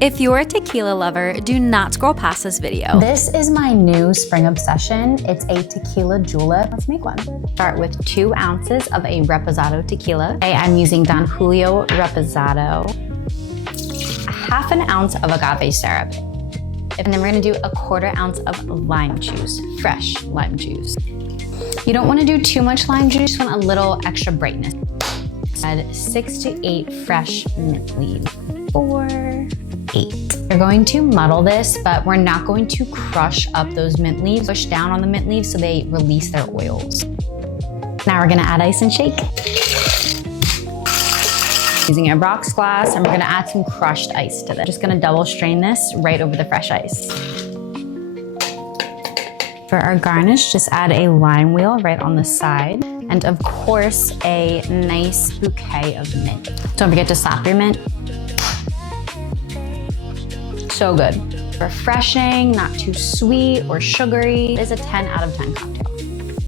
If you're a tequila lover, do not scroll past this video. This is my new spring obsession. It's a tequila julep. Let's make one. Start with 2 ounces of a reposado tequila. Today I'm using Don Julio reposado. 1/2 ounce of agave syrup. And then we're gonna do 1/4 ounce of lime juice, fresh lime juice. You don't wanna do too much lime juice, you want a little extra brightness. Add 6 to 8 fresh mint leaves. 4, 8. We're going to muddle this, but we're not going to crush up those mint leaves. Push down on the mint leaves so they release their oils. Now we're gonna add ice and shake. Using a rocks glass, and we're gonna add some crushed ice to this. Just gonna double strain this right over the fresh ice. For our garnish, just add a lime wheel right on the side. And of course, a nice bouquet of mint. Don't forget to slap your mint. So good. Refreshing, not too sweet or sugary. It is a 10 out of 10 cocktail.